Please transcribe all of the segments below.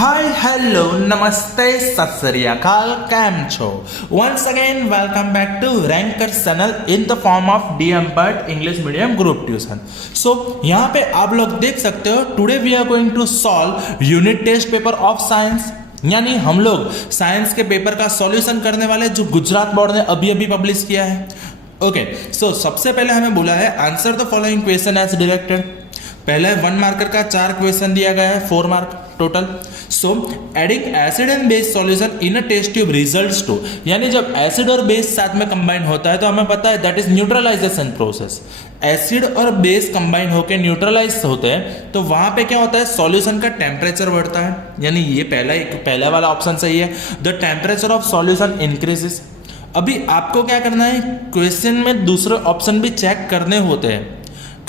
Hi, hello, namaste, sat sri akal, केम छो? Once again, welcome back to Rankers channel in the form of DM But English Medium Group Tuition. So, यहाँ पे आप लोग देख सकते हो, today we are going to solve unit test paper of science. यानी हम लोग साइंस के पेपर का सॉल्यूशन करने वाले जो गुजरात बोर्ड ने अभी अभी पब्लिश किया है. ओके, सो सबसे पहले हमें बोला है answer the following question as directed. पहले 1 मार्कर का 4 क्वेश्चन दिया गया है, 4 mark total. So adding acid and base solution in a test tube results to, यानी जब एसिड और बेस साथ में कंबाइन होता है तो हमें पता है that is neutralisation process. Acid और बेस कंबाइन होकर न्यूट्रलाइज होते हैं तो वहां पे क्या होता है, सॉल्यूशन का टेम्परेचर बढ़ता है. यानी ये पहला वाला ऑप्शन सही है. The temperature of solution increases. अभी आपको क्या करना है, क्वेश्चन में दूसरे ऑप्शन भी चेक करने होते हैं.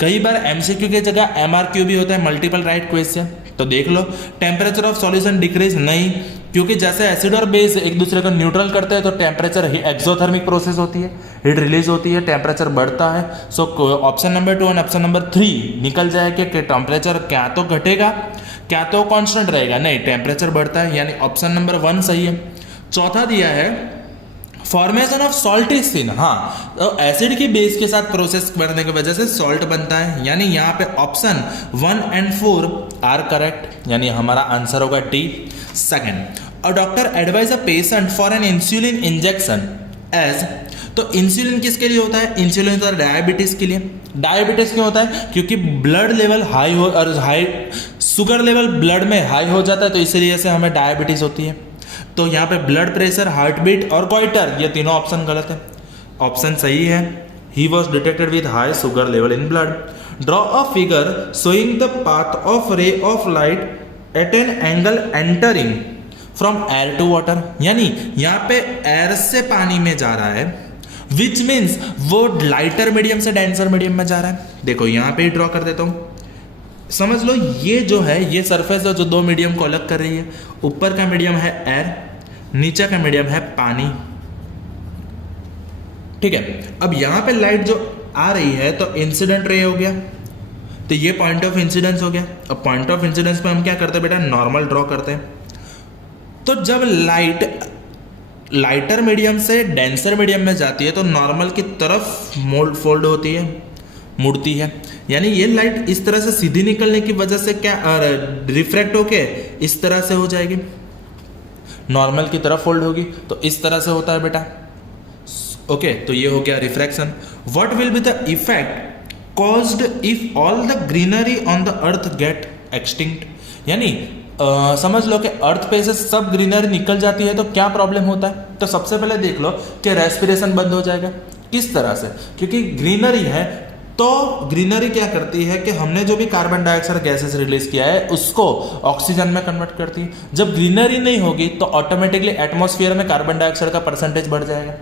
कई बार एमसीक्यू की जगह एमआरक्यू भी होता है, मल्टीपल राइट क्वेश्चन. तो देख low temperature of solution decrease नहीं, क्योंकि जैसे एसिड और बेस एक दूसरे को न्यूट्रल करते हैं तो टेम्परेचर एक्सोथर्मिक प्रोसेस होती है, हीट रिलीज होती है, टेम्परेचर बढ़ता है. सो ऑप्शन नंबर 2 और ऑप्शन नंबर 3 निकल जाए कि टेम्परेचर क्या तो घटेगा क्या तो कांस्टेंट रहेगा. नहीं, टेम्परेचर बढ़ता है, यानी ऑप्शन नंबर 1 सही है. चौथा दिया है formation of salt is seen. हाँ, तो एसिड की बेस के साथ प्रोसेस बढ़ने की वजह से सॉल्ट बनता है. यानी यहाँ पे ऑप्शन 1 एंड 4 आर करेक्ट, यानी हमारा आंसर होगा D. Second, a doctor advise a patient for an insulin injection as. तो इंसुलिन किसके लिए होता है, इंसुलिन होता है डायबिटीज के लिए. डायबिटीज क्यों होता है, क्योंकि ब्लड लेवल हाई हो और शुगर लेवल ब्लड में हाई हो जाता है, तो इसीलिए से हमें डायबिटीज होती है. तो यहाँ पे ब्लड प्रेशर, हार्ट बीट और गोइटर, ये तीनों ऑप्शन गलत है. ऑप्शन सही है, he was detected with high sugar level in blood. Draw a figure showing the path of ray of light at an angle entering from air to water. यानी यहाँ पे एयर से पानी में जा रहा है, विच मीन्स वो लाइटर मीडियम से डेंसर मीडियम में जा रहा है. देखो यहाँ पे ड्रॉ कर देता हूँ, समझ लो. ये जो है ये सरफेस है जो दो मीडियम को अलग कर रही है. ऊपर का मीडियम है एयर, नीचे का मीडियम है पानी. ठीक है, अब यहां पे लाइट जो आ रही है तो इंसिडेंट रे हो गया, तो ये पॉइंट ऑफ इंसिडेंस हो गया. अब पॉइंट ऑफ इंसिडेंस पे हम क्या करते हैं बेटा, नॉर्मल ड्रॉ करते हैं. तो जब लाइट लाइटर मीडियम से डेंसर मीडियम में जाती है तो नॉर्मल की तरफ फोल्ड होती है, मुड़ती है. यानी ये लाइट इस तरह से सीधी निकलने की वजह से क्या रिफ्रैक्ट होके इस तरह से हो जाएगी, नॉर्मल की तरफ फोल्ड होगी. तो इस तरह से होता है बेटा. ओके, तो ये हो गया refraction. What will be the effect caused if all the greenery on the earth gate extinct. यानी समझ लो कि अर्थ पे से सब ग्रीनरी निकल जाती है तो क्या प्रॉब्लम होता है. तो सबसे पहले देख लो कि रेस्पिरेशन बंद हो जाएगा. किस तरह से, क्योंकि ग्रीनरी है तो ग्रीनरी क्या करती है कि हमने जो भी कार्बन डाइऑक्साइड गैसेस रिलीज किया है उसको ऑक्सीजन में कन्वर्ट करती है. जब ग्रीनरी नहीं होगी तो ऑटोमेटिकली एटमॉस्फेयर में कार्बन डाइऑक्साइड का परसेंटेज बढ़ जाएगा.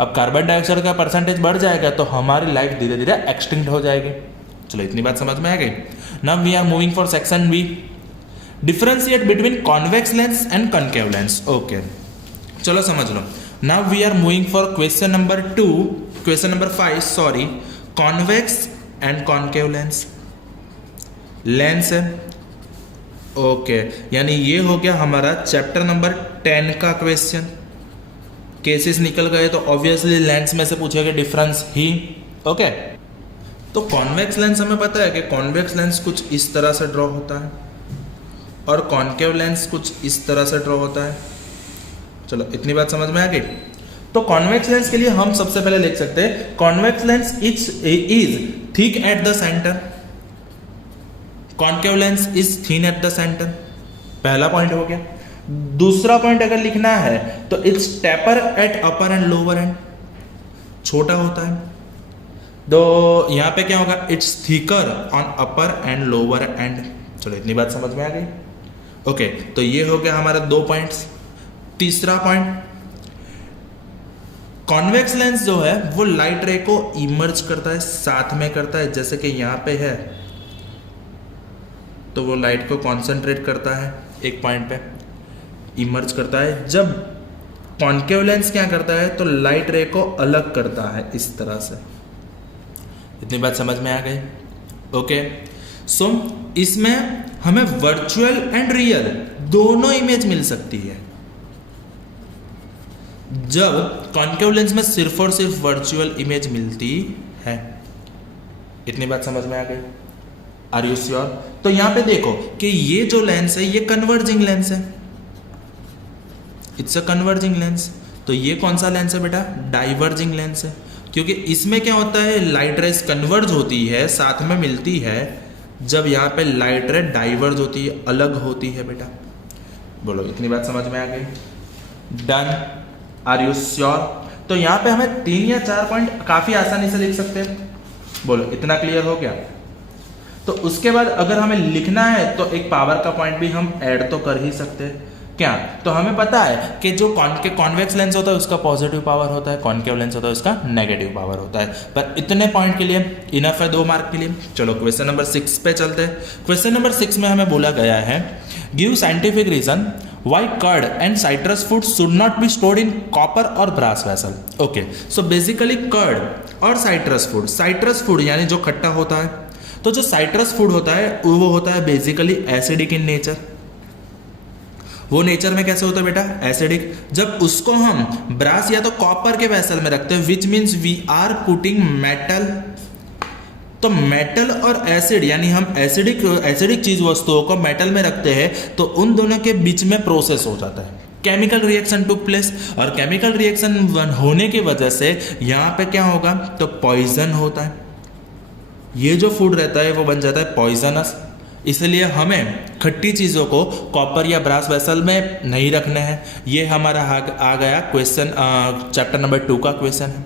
अब कार्बन डाइऑक्साइड का परसेंटेज बढ़ जाएगा तो हमारी लाइफ धीरे धीरे एक्सटिंक्ट हो जाएगी. चलो, इतनी बात समझ में आ गई. Now we are moving for section B, differentiate between convex lens and concave lens. Okay, चलो समझ लो. Now we are moving for question number 5 sorry, convex and concave lens है. ओके, यानी ये हो गया हमारा चैप्टर नंबर 10 का क्वेश्चन. केसेस निकल गए तो ऑब्वियसली लेंस में से पूछेगा डिफरेंस ही. ओके, तो कॉन्वेक्स लेंस हमें पता है कि कॉन्वेक्स लेंस कुछ इस तरह से ड्रॉ होता है और कॉनकेव लेंस कुछ इस तरह से ड्रॉ होता है. चलो, इतनी बात समझ में आ गई. तो कॉन्वेक्स लेंस के लिए हम सबसे पहले लिख सकते हैं convex lens is thick at the centre, concave lens is thin at the centre. पहला पॉइंट हो गया. दूसरा पॉइंट अगर लिखना है तो it's taper at upper and lower and, छोटा होता है. तो यहां पे क्या होगा, it's thicker on upper and lower and. चलो, इतनी बात समझ में आ गई. ओके, तो ये हो गया हमारा 2 पॉइंट्स. तीसरा पॉइंट, कॉन्वेक्स लेंस जो है वो लाइट रे को इमर्ज करता है, साथ में करता है. जैसे कि यहां पे है तो वो लाइट को कॉन्सेंट्रेट करता है एक पॉइंट पे, इमर्ज करता है. जब कॉनकेव लेंस क्या करता है तो लाइट रे को अलग करता है इस तरह से. इतनी बात समझ में आ गई. ओके, सो इसमें हमें वर्चुअल एंड रियल दोनों इमेज मिल सकती है। जब कॉन्केव लेंस में सिर्फ और सिर्फ वर्चुअल इमेज मिलती है। इतनी बात समझ में आ गई? Are you sure? तो यहां पे देखो कि ये जो लेंस है ये कन्वर्जिंग लेंस है, इट्स अ कन्वर्जिंग लेंस। तो ये कौन सा लेंस है बेटा? डाइवर्जिंग लेंस है, क्योंकि इसमें क्या होता है, लाइट रेज कन्वर्ज होती है, साथ में मिलती है, जब यहाँ पे लाइट रे डाइवर्ज होती है, अलग होती है बेटा। बोलो, इतनी बात समझ में आ गई? डन? Are you sure? तो यहाँ पे हमें 3 या 4 पॉइंट काफी आसानी से लिख सकते हैं। बोलो, इतना क्लियर हो गया? तो उसके बाद अगर हमें लिखना है तो एक पावर का पॉइंट भी हम ऐड तो कर ही सकते हैं। क्या? तो हमें पता है कि जो कॉन्वेक्स लेंस होता है उसका पॉजिटिव पावर होता है, कॉन्केव लेंस होता है उसका नेगेटिव पावर होता है। पर इतने पॉइंट के लिए इनफ है 2 मार्क के लिए। चलो क्वेश्चन नंबर 6 पे चलते हैं। क्वेश्चन नंबर 6 में हमें बोला गया है, give scientific reason why curd and citrus food should not be stored in copper और brass vessel. Okay, so basically curd और साइट्रस फूड यानी जो खट्टा होता है, तो जो साइट्रस फूड होता है वो होता है बेसिकली एसिडिक इन नेचर। वो नेचर में कैसे होता है बेटा? एसिडिक। जब उसको हम ब्रास या तो कॉपर के वेसल में रखते हैं, which means we are putting metal, तो मेटल और एसिड यानी हम एसिडिक चीज वस्तुओं को मेटल में रखते हैं, तो उन दोनों के बीच में प्रोसेस हो जाता है, केमिकल रिएक्शन टुक प्लेस। और केमिकल रिएक्शन होने की वजह से यहाँ पे क्या होगा, तो पॉइजन होता है। ये जो फूड रहता है वो बन जाता है पॉइजनस। इसलिए हमें खट्टी चीज़ों को कॉपर या ब्रास वेसल में नहीं रखने हैं। ये हमारा आ गया क्वेश्चन, चैप्टर नंबर 2 का क्वेश्चन है।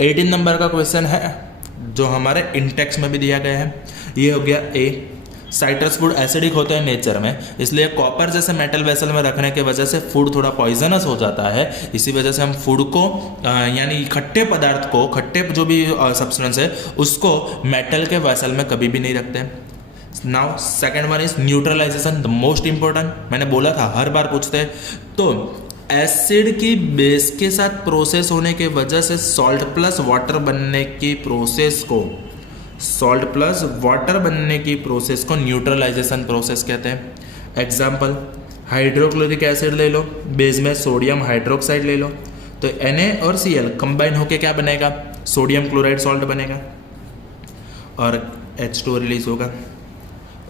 18 नंबर का क्वेश्चन है जो हमारे इंटेक्स में भी दिया गया है। ये हो गया ए, साइट्रस फूड एसिडिक होते हैं नेचर में, इसलिए कॉपर जैसे मेटल वेसल में रखने की वजह से फूड थोड़ा पॉइजनस हो जाता है। इसी वजह से हम फूड को यानी खट्टे पदार्थ को, खट्टे जो भी सब्सटेंस है उसको मेटल के वेसल में कभी भी नहीं रखते। Now second one is neutralisation, the most important. मैंने बोला था हर बार पूछते हैं। तो एसिड की बेस के साथ प्रोसेस होने के वजह से सॉल्ट प्लस वाटर बनने की प्रोसेस को, सॉल्ट प्लस वाटर बनने की प्रोसेस को न्यूट्रलाइजेशन प्रोसेस कहते हैं। एग्जाम्पल, हाइड्रोक्लोरिक एसिड ले लो, बेस में सोडियम हाइड्रोक्साइड ले लो, तो Na और Cl कंबाइन होके क्या बनेगा, सोडियम क्लोराइड सॉल्ट बनेगा और H2 रिलीज होगा।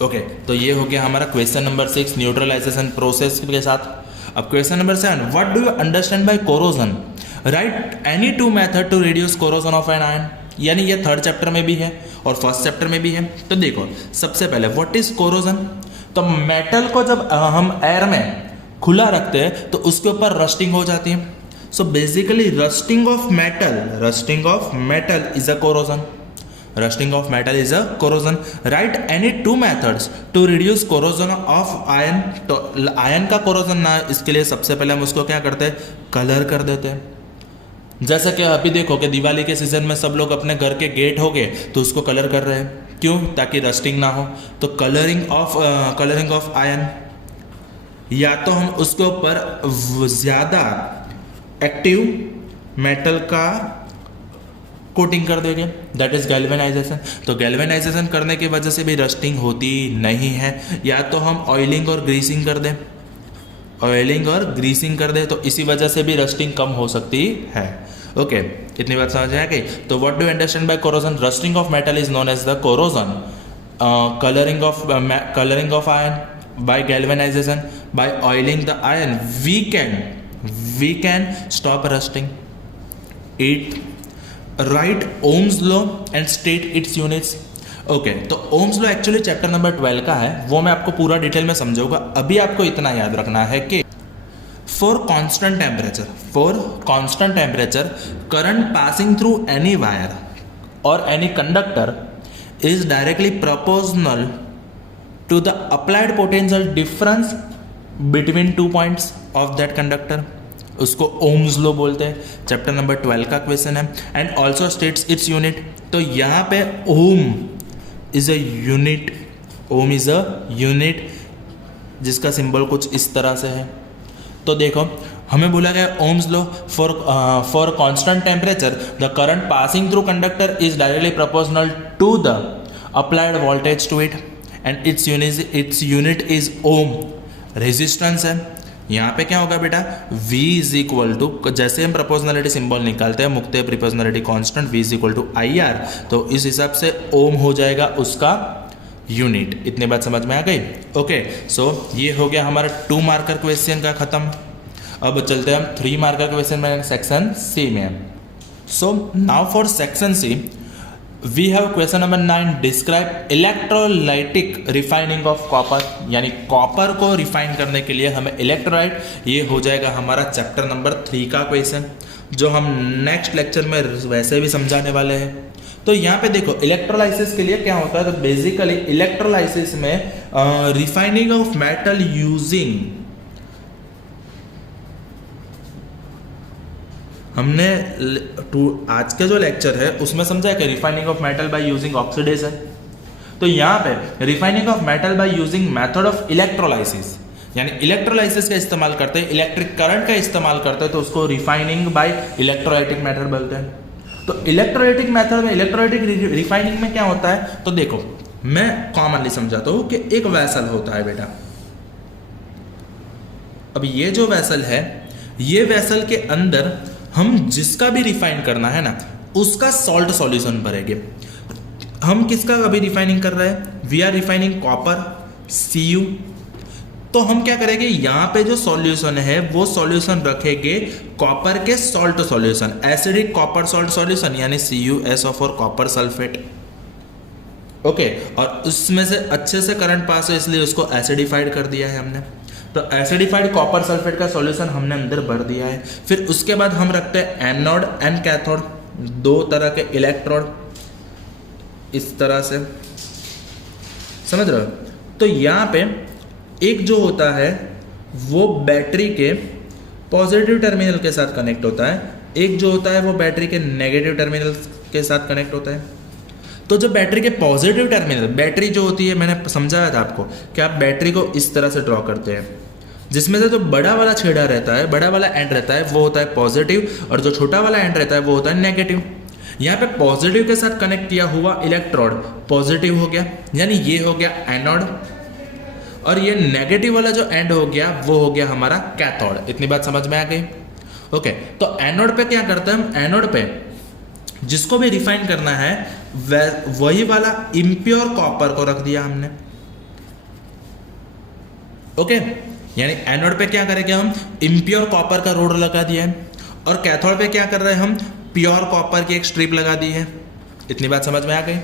ओके, तो ये हो गया हमारा क्वेश्चन नंबर 6 न्यूट्रलाइजेशन प्रोसेस के साथ। अब question number 7, what do you understand by corrosion? Write any 2 method to reduce corrosion of an iron. यानी ये 3rd चैप्टर में भी है और 1st चैप्टर में भी है। तो देखो, सबसे पहले व्हाट इज कोरोजन? तो मेटल को जब हम एयर में खुला रखते हैं तो उसके ऊपर रस्टिंग हो जाती है। So basically rusting of metal is a corrosion. Rusting of metal is a corrosion. Write any 2 methods to reduce corrosion of iron. तो आयन का corrosion ना, इसके लिए सबसे पहले हम उसको क्या करते हैं, कलर कर देते हैं। जैसे कि अभी देखो कि दिवाली के सीजन में सब लोग अपने घर के गेट हो गए तो उसको कलर कर रहे हैं, क्यों? ताकि रस्टिंग ना हो। तो कलरिंग ऑफ आयन, या तो हम उसके ऊपर ज़्यादा एक्टिव मेटल का कोटिंग कर देंगे, दैट इज गैल्वेनाइजेशन। तो गैल्वेनाइजेशन करने की वजह से भी रस्टिंग होती नहीं है। या तो हम ऑयलिंग और ग्रीसिंग कर दें, तो इसी वजह से भी रस्टिंग कम हो सकती है। ओके, इतनी बात समझ आ गई? तो what do understand by corrosion? Rusting of metal is known as the corrosion. Colouring of iron by galvanization, by oiling the iron we can stop rusting. 8, right Ohm's law and state its units. Okay, तो Ohm's law actually chapter number 12 का है, वो मैं आपको पूरा detail में समझाऊंगा। अभी आपको इतना याद रखना है कि for constant temperature current passing through any wire और any conductor is directly proportional to the applied potential difference between 2 points of that conductor. उसको ओम्स लॉ बोलते हैं। चैप्टर नंबर 12 का क्वेश्चन है। And also states its unit. तो यहाँ पे ohm is a unit जिसका सिंबल कुछ इस तरह से है। तो देखो, हमें बोला गया Ohm's law for constant temperature the current passing through conductor is directly proportional to the applied voltage to it. And its unit is ohm. Resistance है, यहाँ पे क्या होगा बेटा, V इज इक्वल टू, जैसे हम प्रोपोर्शनलिटी सिंबल निकालते हैं मुक्ते proportionality constant V is equal to IR, तो इस हिसाब से ओम हो जाएगा उसका यूनिट। इतनी बात समझ में आ गई? ओके, सो ये हो गया हमारा 2 मार्कर क्वेश्चन का खत्म। अब चलते हैं हम 3 मार्कर क्वेश्चन में सेक्शन सी में। So now for section C we have question number 9, describe electrolytic refining of copper, यानी कॉपर को रिफाइन करने के लिए हमें इलेक्ट्रोलाइट, ये हो जाएगा हमारा चैप्टर नंबर 3 का क्वेश्चन, जो हम नेक्स्ट लेक्चर में वैसे भी समझाने वाले हैं। तो यहाँ पे देखो इलेक्ट्रोलाइसिस के लिए क्या होता है, तो बेसिकली इलेक्ट्रोलाइसिस में रिफाइनिंग ऑफ मेटल यूजिंग, हमने आज का जो लेक्चर है उसमें समझा है कि refining of metal by using oxidation. तो यहाँ पे refining of metal by using method of electrolysis, यानी इलेक्ट्रोलाइसिस का इस्तेमाल करते हैं, इलेक्ट्रिक करंट का इस्तेमाल करते हैं, तो उसको रिफाइनिंग बाय इलेक्ट्रोलाइटिक मेथड बोलते हैं। तो इलेक्ट्रोलाइटिक मेथड में, इलेक्ट्रोलाइटिक रिफाइनिंग में क्या होता है, तो देखो मैं कॉमनली समझाता हूँ कि एक वैसल होता है बेटा। अब ये जो वैसल है, ये वैसल के अंदर हम जिसका भी रिफाइन करना है ना, उसका सॉल्ट सॉल्यूशन भरेंगे। हम किसका अभी रिफाइनिंग कर रहे हैं, we are refining copper Cu। तो हम क्या करेंगे, यहाँ पे जो सॉल्यूशन है वो सॉल्यूशन रखेंगे कॉपर के salt solution, acidic copper salt solution, यानी CuSO4 कॉपर सल्फेट। ओके, और उसमें से अच्छे से करंट पास हो इसलिए उसको एसिडिफाइड कर दिया है हमने। तो एसिडिफाइड कॉपर सल्फेट का सॉल्यूशन हमने अंदर भर दिया है। फिर उसके बाद हम रखते हैं एनोड एंड कैथोड, 2 तरह के इलेक्ट्रोड, इस तरह से, समझ रहे हो? तो यहाँ पे एक जो होता है वो बैटरी के पॉजिटिव टर्मिनल के साथ कनेक्ट होता है, एक जो होता है वो बैटरी के नेगेटिव टर्मिनल के साथ कनेक्ट होता है। तो जो बैटरी के पॉजिटिव टर्मिनल, बैटरी जो होती है, मैंने समझाया था आपको कि आप बैटरी को इस तरह से ड्रॉ करते हैं, जिसमें से जो बड़ा वाला छेड़ा रहता है, बड़ा वाला एंड रहता है, वो होता है पॉजिटिव, और जो छोटा वाला एंड रहता है वो होता है नेगेटिव। यहाँ पे पॉजिटिव के साथ कनेक्ट किया हुआ इलेक्ट्रोड पॉजिटिव हो गया, यानी ये हो गया एनोड, और ये नेगेटिव वाला जो एंड हो गया वो हो गया हमारा कैथोड। इतनी बात समझ में आ गई? ओके, तो एनोड पे क्या करते हैं हम, एनोड पे जिसको भी रिफाइन करना है वही वाला इम्प्योर कॉपर को रख दिया हमने। ओके, यानी एनोड पे क्या करेंगे हम, इम्प्योर कॉपर का रोड लगा दिया है, और कैथोड पे क्या कर रहे हैं हम, प्योर कॉपर की एक स्ट्रिप लगा दी है। इतनी बात समझ में आ गई?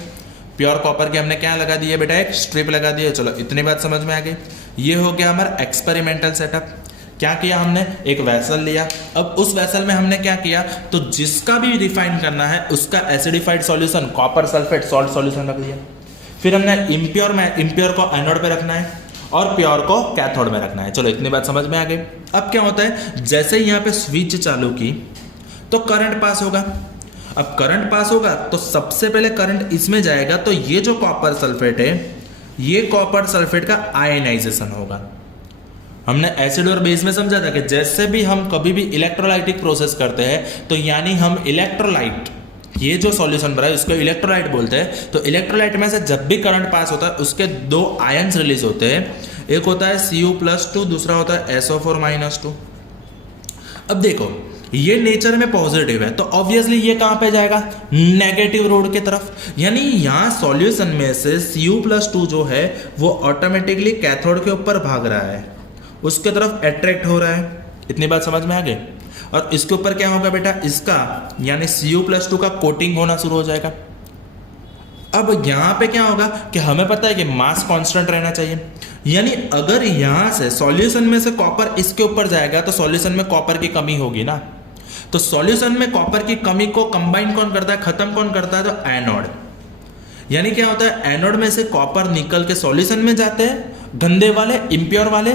प्योर कॉपर की हमने क्या लगा दी है बेटा, एक स्ट्रिप लगा दी है। चलो इतनी बात समझ में आ गई। ये हो गया हमारा एक्सपेरिमेंटल सेटअप। क्या किया हमने, एक वैसल लिया, अब उस वैसल में हमने क्या किया, तो जिसका भी रिफाइन करना है उसका acidified solution copper sulphate salt solution रख दिया। फिर हमने इम्प्योर को एनोड पे रखना है और प्योर को कैथोड में रखना है। चलो इतनी बात समझ में आ गई। अब क्या होता है, जैसे ही यहाँ पे स्विच चालू की तो करंट पास होगा। अब करंट पास होगा तो सबसे पहले करंट इसमें जाएगा, तो ये जो कॉपर सल्फेट है, ये कॉपर सल्फेट का आयनाइजेशन होगा। हमने एसिड और बेस में समझा था कि जैसे भी हम कभी भी इलेक्ट्रोलाइटिक प्रोसेस करते हैं, तो यानी हम इलेक्ट्रोलाइट, ये जो सॉल्यूशन बना है इसको इलेक्ट्रोलाइट बोलते हैं। तो इलेक्ट्रोलाइट में से जब भी करंट पास होता है उसके 2 आयंस रिलीज होते हैं, एक होता है Cu+2, दूसरा होता है SO4-2। अब देखो ये नेचर में पॉजिटिव है, तो ऑब्वियसली ये कहां पे जाएगा, नेगेटिव रोड की तरफ। यानी यहां सॉल्यूशन में से Cu+2 जो है वो ऑटोमेटिकली कैथोड के ऊपर भाग रहा है, उसके तरफ अट्रैक्ट हो रहा है। इतनी बात समझ में आ गई? और इसके ऊपर क्या होगा बेटा, इसका यानी Cu+2 का कोटिंग होना शुरू हो जाएगा। अब यहां पे क्या होगा कि हमें पता है कि मास कांस्टेंट रहना चाहिए, यानी अगर यहां से सॉल्यूशन में से कॉपर इसके ऊपर जाएगा तो सॉल्यूशन में कॉपर की कमी होगी ना। तो सॉल्यूशन में कॉपर की कमी को कंबाइन कौन करता है, खत्म कौन करता है, तो एनोड। यानी क्या होता है, एनोड में से कॉपर निकल के सॉल्यूशन में जाते हैं, गंदे वाले इम्प्योर वाले,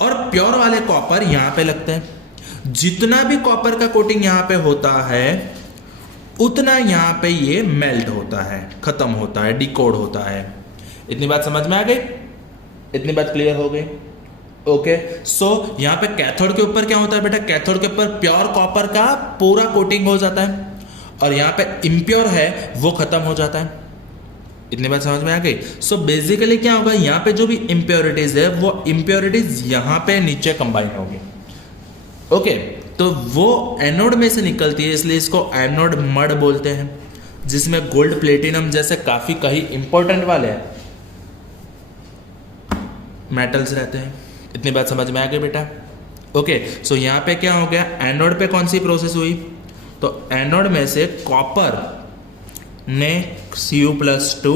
और प्योर वाले कॉपर यहां पे लगते हैं। जितना भी कॉपर का कोटिंग यहां पे होता है उतना यहां पे ये मेल्ट होता है, खत्म होता है, डिकोड होता है। इतनी बात समझ में आ गई? इतनी बात क्लियर हो गई? ओके, सो यहां पे कैथोड के ऊपर क्या होता है बेटा, कैथोड के ऊपर प्योर कॉपर का पूरा कोटिंग हो जाता है, और यहां पे इम्प्योर है वो खत्म हो जाता है। इतनी बात समझ में आ गई। सो बेसिकली क्या होगा, यहाँ पे जो भी इम्प्योरिटीज है वो इम्प्योरिटीज यहाँ पे नीचे कंबाइन होगी। ओके, तो वो एनोड में से निकलती है, इसलिए इसको एनोड मड बोलते हैं, जिसमें गोल्ड प्लेटिनम जैसे काफी कई इंपॉर्टेंट वाले मेटल्स रहते हैं। इतनी बात समझ में आ गई बेटा। ओके, सो यहाँ पे क्या हो गया, एनोड पे कौन सी प्रोसेस हुई, तो एनोड में से कॉपर ने Cu+2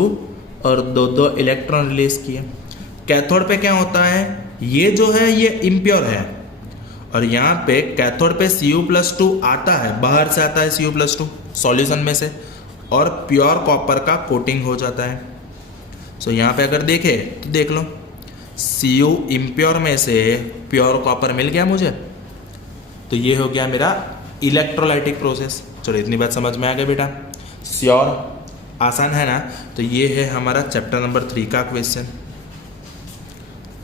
और दो इलेक्ट्रॉन रिलीज किए। कैथोड पे क्या होता है, ये जो है ये इम्प्योर है, और यहाँ पे कैथोड पे Cu+2 आता है, बाहर से आता है Cu+2 सॉल्यूशन में से, और प्योर कॉपर का कोटिंग हो जाता है। सो यहाँ पे अगर देखे तो देख लो, Cu इम्प्योर में से प्योर कॉपर मिल गया मुझे, तो ये हो गया मेरा इलेक्ट्रोलाइटिक प्रोसेस। चलो इतनी बात समझ में आ गई बेटा, श्योर, आसान है ना। तो ये है हमारा चैप्टर नंबर 3 का क्वेश्चन।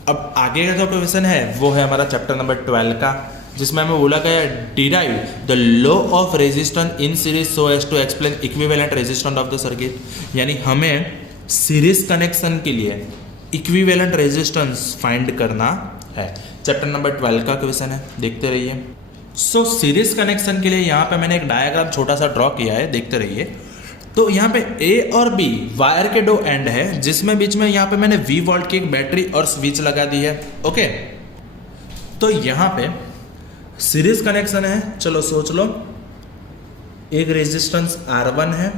अब आगे का जो क्वेश्चन है वो है हमारा चैप्टर नंबर 12 का, जिसमें हमें बोला गया derive the law of resistance in series so as to explain equivalent resistance of the circuit. यानी हमें सीरीज कनेक्शन के लिए इक्विवेलेंट रेजिस्टेंस फाइंड करना है। चैप्टर नंबर 12 का क्वेश्चन है, देखते रहिए। सो सीरीज कनेक्शन के लिए यहाँ पे मैंने एक डायग्राम छोटा सा ड्रॉ किया है, देखते रहिए। तो यहाँ पे ए और बी वायर के दो एंड है, जिसमें बीच में यहाँ पे मैंने V वोल्ट की एक बैटरी और स्विच लगा दी है। ओके, तो यहाँ पे सीरीज कनेक्शन है। चलो सोच लो, एक रेजिस्टेंस R1 है,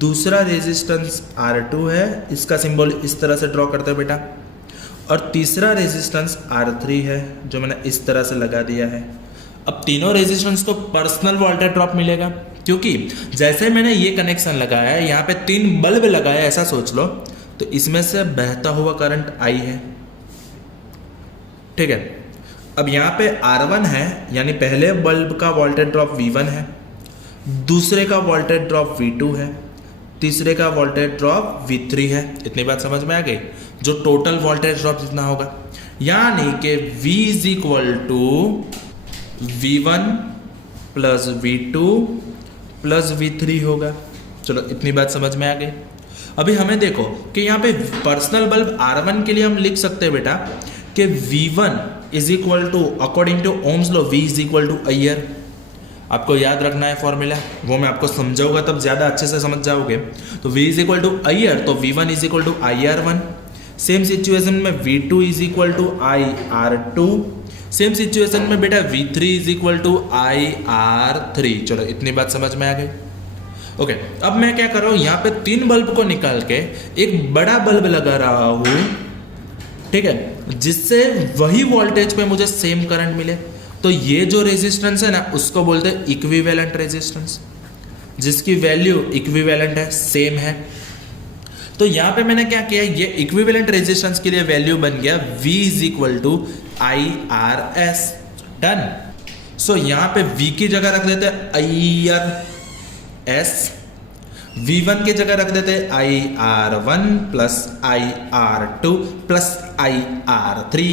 दूसरा रेजिस्टेंस R2 है, इसका सिंबल इस तरह से ड्रॉ करते हैं बेटा, और तीसरा रेजिस्टेंस R3 है जो मैंने इस तरह से लगा दिया है। अब तीनों रेजिस्टेंस को पर्सनल वोल्टेज ड्रॉप मिलेगा, क्योंकि जैसे मैंने ये कनेक्शन लगाया है, यहाँ पे 3 बल्ब लगाया, ऐसा सोच लो, तो इसमें से बहता हुआ करंट I है। ठीक है, अब यहाँ पे R1 है, यानी पहले बल्ब का वोल्टेज ड्रॉप V1 है, दूसरे का वोल्टेज ड्रॉप V2 है, तीसरे का वोल्टेज ड्रॉप V3 है। इतनी बात समझ में आ गई, जो टोटल वोल्टेज ड्रॉप जितना होगा, यानी कि V = V1 plus V2 plus V3 होगा। चलो इतनी बात समझ में आ गई। अभी हमें देखो कि यहाँ पे पर्सनल बल्ब R1 के लिए हम लिख सकते हैं बेटा कि V1 = according to Ohm's law V = IR। आपको याद रखना है फॉर्मूला, वो मैं आपको समझाऊंगा तब ज़्यादा अच्छे से समझ जाओगे। तो V = IR, तो V1 = IR1। सेम सिचुएशन में V2 = IR2। सेम सिचुएशन में बेटा V3 = IR3। चलो इतनी बात समझ में आ गई। ओके, अब मैं क्या कर रहा हूँ, यहाँ पे 3 बल्ब को निकाल के एक बड़ा बल्ब लगा रहा हूँ, ठीक है, जिससे वही वोल्टेज पे मुझे सेम करंट मिले। तो ये जो रेजिस्टेंस है ना, उसको बोलते हैं इक्विवेलेंट रेजिस्टेंस, जिसकी वैल्यू इक्विवेलेंट है, सेम है। तो यहाँ पे मैंने क्या किया, ये इक्विवेलेंट रेजिस्टेंस के लिए वैल्यू बन गया V = IRS। डन। सो यहाँ पे V की जगह रख देते IRS, V1 की जगह रख देते IR1 plus IR2 plus IR3।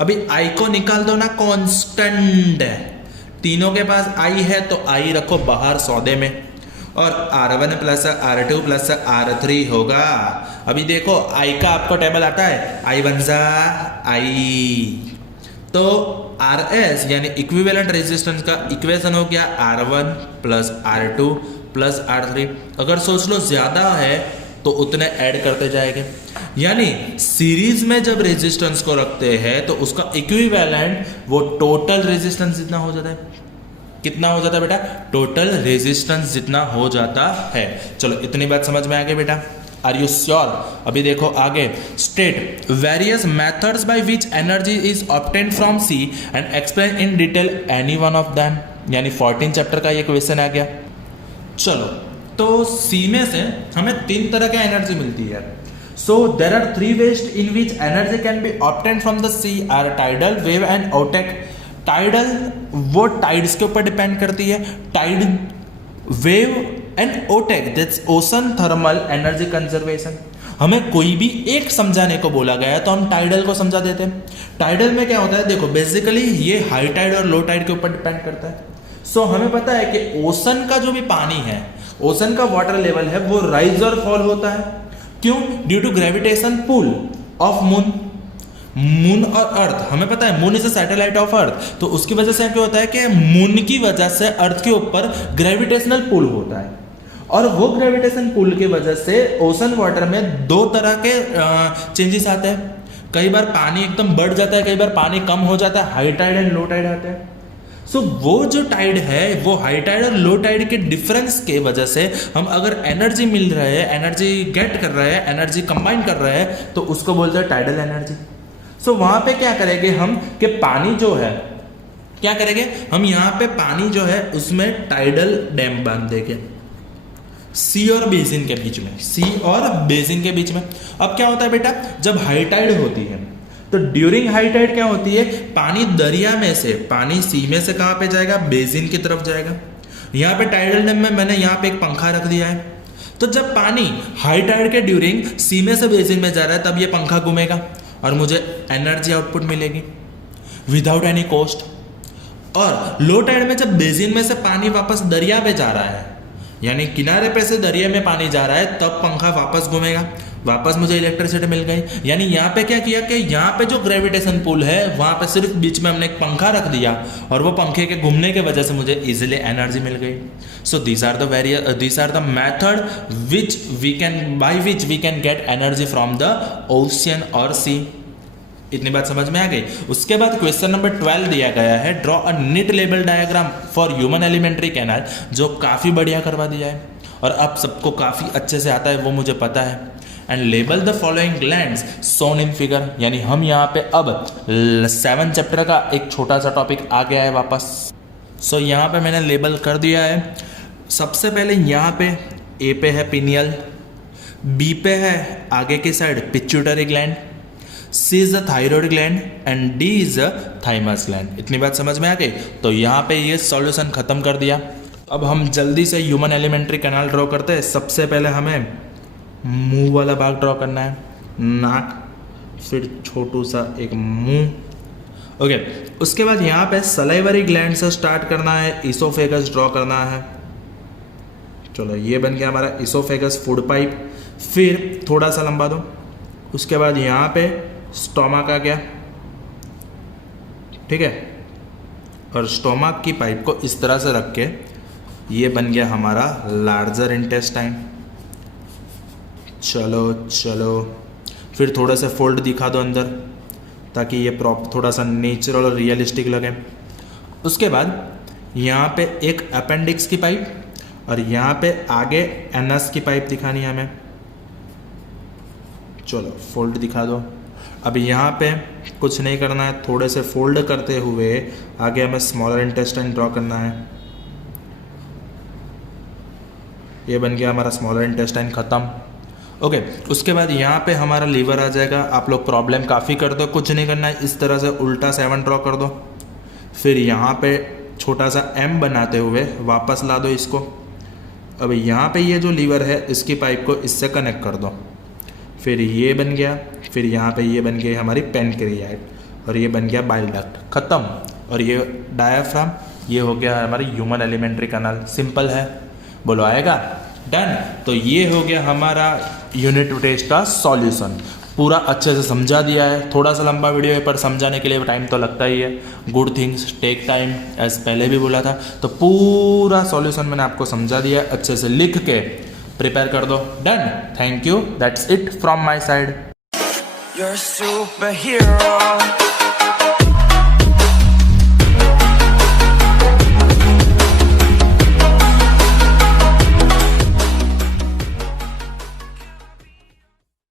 अभी I को निकाल दो ना, कांस्टेंट है, तीनों के पास I है तो I रखो बाहर सौदे में, और R1 plus R2 plus R3 होगा। अभी देखो I का आपको टेबल आता है, I = I, तो RS यानी इक्विवेलेंट रेजिस्टेंस का इक्वेशन हो गया R1 plus R2 plus R3। अगर सोच लो ज्यादा है तो उतने ऐड करते जाएंगे, यानी सीरीज में जब रेजिस्टेंस को रखते हैं तो उसका इक्विवेलेंट वो टोटल रेजिस्टेंस जितना हो जाता है। कितना हो जाता है बेटा, टोटल रेजिस्टेंस जितना हो जाता है। चलो इतनी बात समझ में आ गई बेटा, आर यू श्योर। अभी देखो आगे, state various methods by which energy is obtained from sea and explain in detail any one of them. यानी 14 चैप्टर का ये क्वेश्चन आ गया। चलो, तो सी में से हमें 3 तरह का एनर्जी मिलती है। So there are 3 ways in which energy can be obtained from the sea are tidal, wave and OTEC. Tidal वो टाइड्स के ऊपर डिपेंड करती है, tide, wave and OTEC that's ocean thermal energy conservation. हमें कोई भी एक समझाने को बोला गया तो हम टाइडल को समझा देते हैं। टाइडल में क्या होता है, देखो बेसिकली ये हाई टाइड और लो टाइड के ऊपर डिपेंड करता है। सो हमें पता है कि ओशन का जो भी पानी है ओशन का वाटर लेवल है वो राइज और फॉल होता है। क्यों? Due to gravitation pull of moon. Moon और अर्थ, हमें पता है moon is a satellite of earth, तो उसकी वजह से क्या होता है कि मून की वजह से अर्थ के ऊपर ग्रेविटेशनल पुल होता है, और वो ग्रेविटेशन पुल की वजह से ओशन वाटर में दो तरह के चेंजेस आते हैं। कई बार पानी एकदम बढ़ जाता है, कई बार पानी कम हो जाता है, high tide and low tide आते हैं। सो वो जो टाइड है, वो हाई टाइड और लो टाइड के डिफरेंस के वजह से हम अगर एनर्जी मिल रहे हैं, एनर्जी गेट कर रहे हैं, एनर्जी कंबाइन कर रहे हैं, तो उसको बोलते हैं टाइडल एनर्जी। सो वहां पे क्या करेंगे हम कि पानी जो है, क्या करेंगे हम यहाँ पे पानी जो है उसमें टाइडल डैम बांध देंगे सी और बेसिन के बीच में, सी और बेसिन के बीच में। अब क्या होता है बेटा, जब हाई टाइड होती है तो ड्यूरिंग हाई टाइड क्या होती है, पानी दरिया में से, पानी सी में से कहाँ पे जाएगा, बेसिन की तरफ जाएगा। यहाँ पे टाइडल डैम में मैंने यहाँ पे एक पंखा रख दिया है, तो जब पानी हाई टाइड के ड्यूरिंग सी में से बेसिन में जा रहा है तब ये पंखा घूमेगा और मुझे एनर्जी आउटपुट मिलेगी विदाउट एनी कॉस्ट। और लो टाइड में जब बेसिन में से पानी वापस दरिया पे जा रहा है, यानी किनारे पे से दरिया में पानी जा रहा है, तब पंखा वापस घूमेगा, वापस मुझे इलेक्ट्रिसिटी मिल गई। यानी यहाँ पे क्या किया कि यहाँ पे जो ग्रेविटेशन पुल है वहाँ पे सिर्फ बीच में हमने एक पंखा रख दिया और वो पंखे के घूमने के वजह से मुझे इजीली एनर्जी मिल गई। So these are the method which we can get energy from the ocean और सी। इतनी बात समझ में आ गई। उसके बाद क्वेश्चन नंबर 12 दिया गया है, draw a neat label diagram for human alimentary canal, जो काफ़ी बढ़िया करवा दिया है और अब सबको काफ़ी अच्छे से आता है, वो मुझे पता है। And label the following glands shown in figure, यानी हम यहाँ पे अब 7 चैप्टर का एक छोटा सा टॉपिक आ गया है वापस। सो यहाँ पे मैंने लेबल कर दिया है। सबसे पहले यहाँ पे ए पे है पिनियल, बी पे है आगे की side pituitary gland, C is the thyroid gland and D is the thymus gland. इतनी बात समझ में आ गई। तो यहाँ पे ये सॉल्यूशन खत्म कर दिया। अब हम जल्दी से ह्यूमन एलिमेंट्री कैनाल ड्रॉ करते हैं। सबसे पहले हमें मुंह वाला भाग ड्रॉ करना है, नाक, फिर छोटू सा एक मुंह। ओके, उसके बाद यहाँ पे सलाइवरी ग्लैंड से स्टार्ट करना है, इसोफेगस ड्रॉ करना है। चलो ये बन गया हमारा इसोफेगस फूड पाइप। फिर थोड़ा सा लंबा दो। उसके बाद यहाँ पे स्टोमक आ गया, ठीक है, और स्टोमक की पाइप को इस तरह से रख के ये बन गया हमारा लार्जर इंटेस्टाइन। चलो फिर थोड़ा सा फोल्ड दिखा दो अंदर, ताकि ये थोड़ा सा नेचुरल और रियलिस्टिक लगे। उसके बाद यहाँ पे एक अपेंडिक्स की पाइप और यहाँ पे आगे एनस की पाइप दिखानी है हमें। चलो फोल्ड दिखा दो। अब यहाँ पे कुछ नहीं करना है, थोड़े से फोल्ड करते हुए आगे हमें स्मॉलर इंटेस्टाइन ड्रॉ करना है। ये बन गया हमारा स्मॉलर इंटेस्टाइन ख़त्म। ओके, उसके बाद यहाँ पे हमारा लीवर आ जाएगा। आप लोग प्रॉब्लम काफ़ी कर दो, कुछ नहीं करना है, इस तरह से उल्टा 7 ड्रॉ कर दो। फिर यहाँ पे छोटा सा M बनाते हुए वापस ला दो इसको। अब यहाँ पे ये जो लीवर है इसकी पाइप को इससे कनेक्ट कर दो। फिर ये बन गया, फिर यहाँ पे ये बन गई हमारी पेनक्रियाट और ये बन गया बाइल डक्ट, ख़त्म। और ये डायाफ्राम, ये हो गया हमारी ह्यूमन एलिमेंट्री कैनाल। सिंपल है, बोलो आएगा? डन। तो ये हो गया हमारा यूनिट टेस्ट का सॉल्यूशन। पूरा अच्छे से समझा दिया है। थोड़ा सा लंबा वीडियो है पर समझाने के लिए टाइम तो लगता ही है। Good things take time, as पहले भी बोला था। तो पूरा सॉल्यूशन मैंने आपको समझा दिया है, अच्छे से लिख के प्रिपेयर कर दो। Done, thank you, that's it from my side.